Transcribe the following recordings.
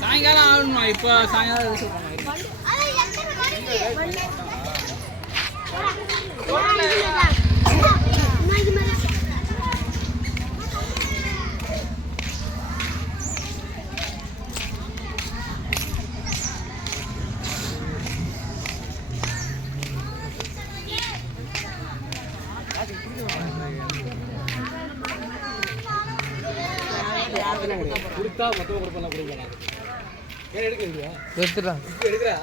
சாயங்காலம் ஆகணுமா? இப்போ சாயங்காலம் கொடுத்தா மொத்தமாக கொடுப்பா கொடுக்கலாம். ஏன் எடுக்கலையா? எடுத்துட்டான். எடுக்கிறா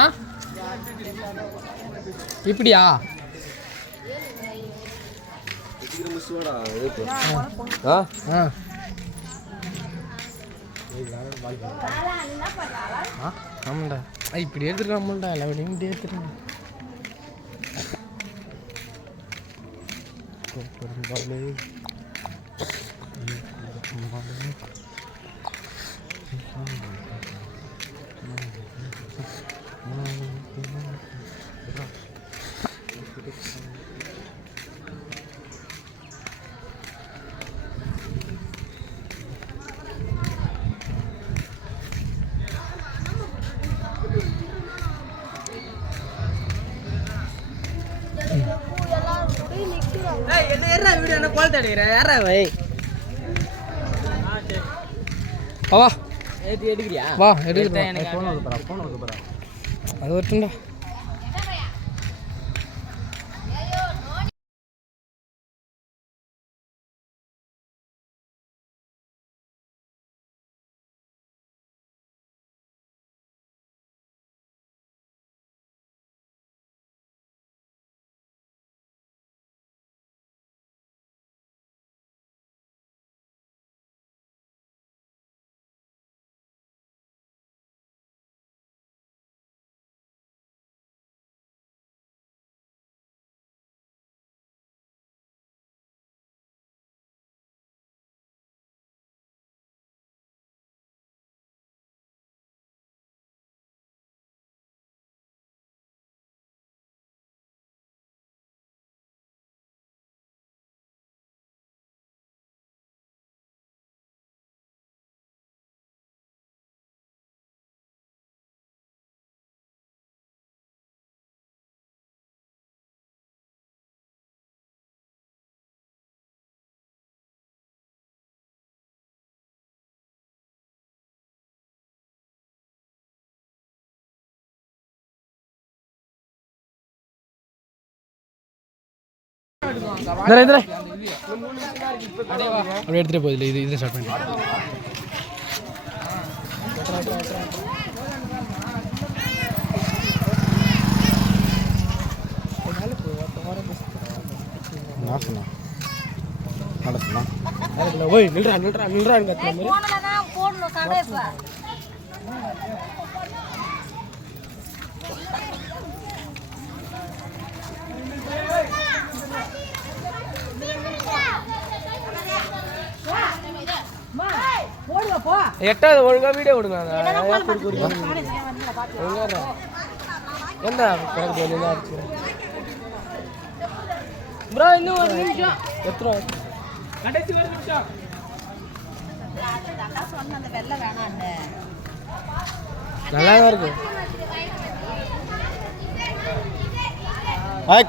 ஆ இப்படியா? ஆமாண்டா இப்படி எடுத்துருக்காமடா எல்லா விடையும் இப்படி எடுத்துருங்க. வா எடுக்கிறியா? வா எடுக்கிறேன். அது வரட்டும்டா. அப்படியே எடுத்துகிட்டு போகுது. இது ஸ்டார்ட் பண்ணி ஓய் நில்றா நில்றா நில்றான்னு எட்டாவது ஒழுங்கா வீடியோ கொடுங்க. எந்த ப்ரோ இன்னும் ஒரு நிமிஷம் எத்தனை கடைசி ஒரு நிமிஷம் நல்லா இருக்கு.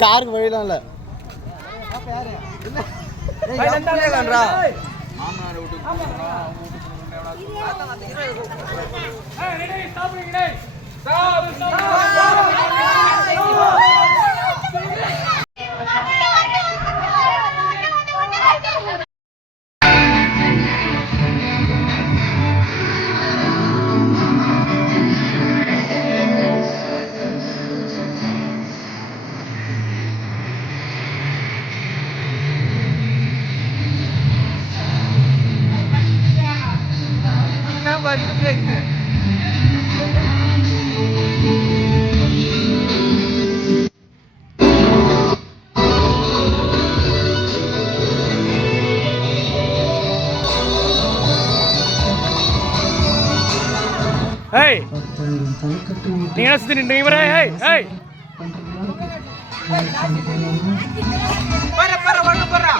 காருக்கு வழியெல்லாம் இல்லை. Hey! நீங்க என்ன சுத்தி நின்றீங்க பாரு. Hey! Hey! பாரு பாரு வாங்க பாரு.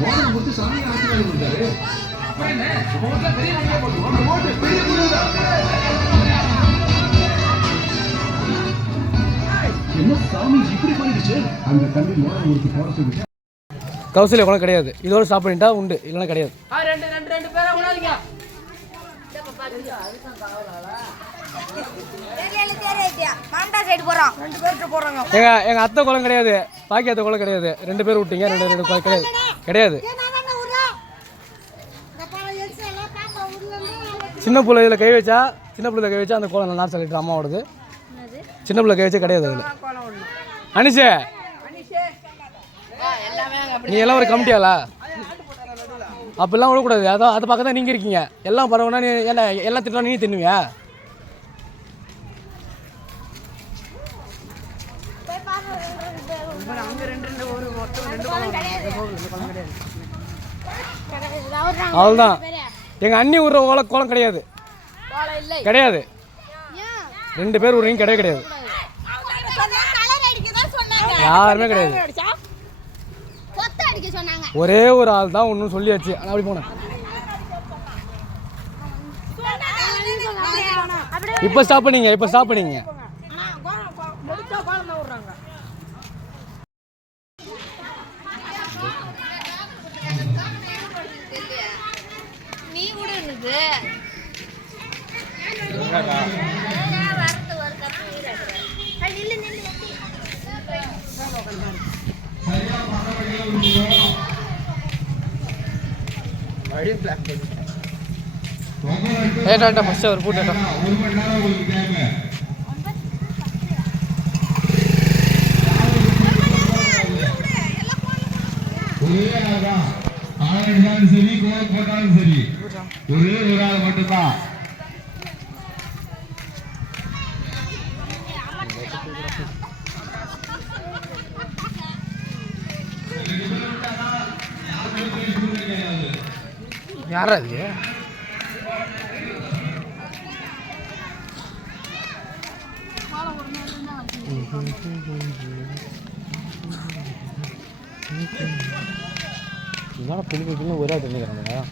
மோகன் முத்து சாமி ஆசீர்வாதம் கொடுத்தாரு. அப்புறம் என்ன? மோகன்ல பெரிய நடிகை போடுவோம். மோகன் பெரிய குருதா. என்ன சாமி இப்படி பண்ணிடுச்சு? அந்த தண்ணி மோகன் முத்து போட சொல்லி. கௌசல்யா குளம் கிடையாது. இதோட ஸ்டாப் பண்ணிட்டா உண்டு, இல்லைன்னா கிடையாது. ரெண்டு பேரா விடாதீங்க. எங்க அத்தை குளம் கிடையாது, பாக்கி அத்தை குளம் கிடையாது. 2 பேர் விட்டீங்க, 2 குளம் கிடையாது கிடையாது. சின்ன பிள்ளை இதில் கை வச்சா அந்த குளம் நான் சொல்லிட்டு அம்மாவோடது. சின்ன பிள்ளை கை வச்சா கிடையாது அதில். அனிஷே நீ எல்லாம் ஒரு கமிட்டியாலா? அப்படிலாம் விடக்கூடாது. அதான் அதை பார்க்க தான் நீங்கள் இருக்கீங்க. எல்லாம் பரவாயில்ல. நீ என்ன எல்லாம் திட்டம் நீ தின்னுவியா? அவ்வளோதான். எங்கள் அண்ணி விடுற குளம் கிடையாது கிடையாது. 2 பேர் விடுறீங்க கிடையாது கிடையாது. யாருமே கிடையாது. ஒரே ஒரு ஆள் தான் ஒன்றும் சொல்லியாச்சு. ஆனால் அப்படி போனேன். இப்போ ஸ்டாப் பண்ணிங்க. ஏட்டாட்டா ஃபஸ்ட்டு ஒரு போட்டா சரி கோல் போட்டாலும் சரி ஒரே ஒரு ஆள் மட்டும்தான். யாரா அது? இதெல்லாம் புதுப்பிக்கணும் ஒரே தெரிஞ்சுக்கிறாங்க.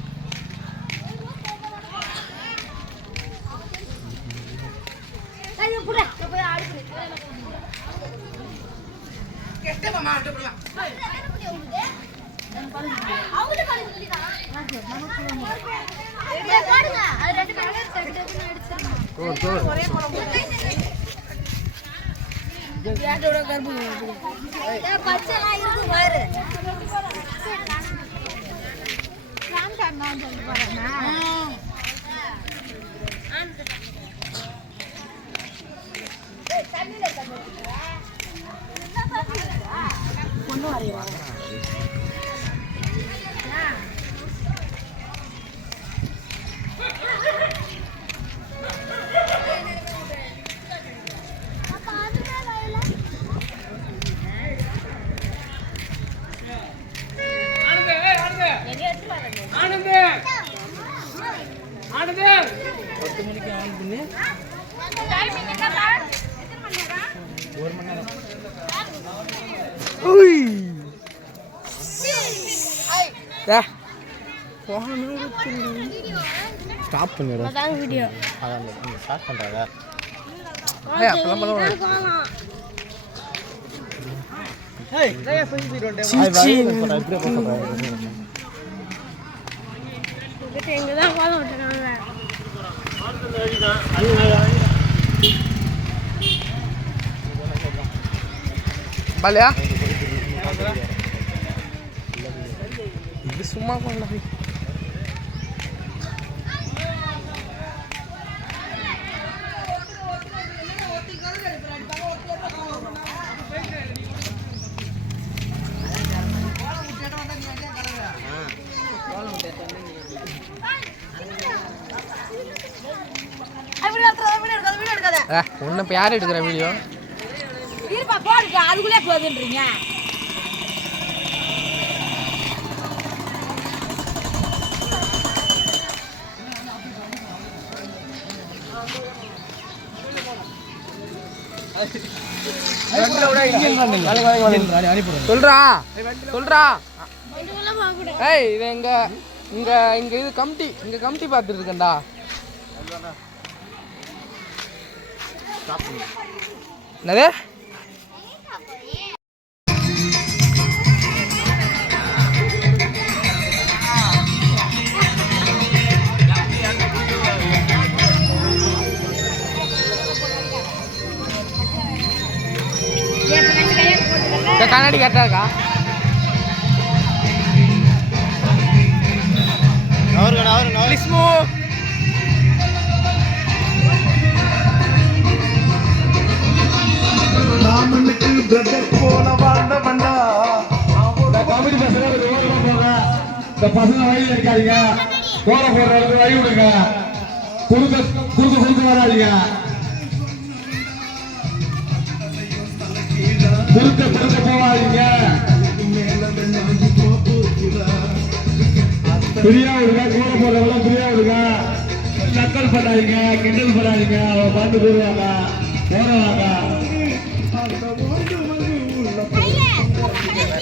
ஸ்டாப் பண்ணிடு. அதான் வீடியோ. அதான் ஸ்டார்ட் பண்றாங்க. அப்பலாம் பண்ணலாம். ஏய் நிறைய போய் வீடியோ சீச்சி இப்படி போடுறாங்க. இது எங்க தான் கால் ஓட்டறாங்க. பல்லையா இது சும்மா பண்ணல. I will ஒன்றும் இப்போ யார் எடுக்கிற வீடியோ அதுக்குள்ளே போகுதுன்றீங்க. சொல்றா சொல்றா. ஏய் இது இங்க இது கமிட்டி பார்த்துட்டு இருக்கேன்டா. என்னது கண்ணாடி கரெக்டா இருக்கா? விஷ்ணு ராமனுக்கு பிரதர் போல வாழ்ந்த வந்தா காமெடி பசங்க போங்க. இந்த பசங்க வழி இருக்காதீங்க. போற இடத்துல வழி விடுங்க. குறுக்க வராதீங்க. குறுக்க போவாதீங்க. பிரியா விடுங்க. கூட போறவங்க பிரியா விடுங்க. நக்கல் பண்ணாதீங்க, கிண்டல் பண்ணாதீங்க. அவங்க பாட்டு போடுவாங்க, போடுவாங்க.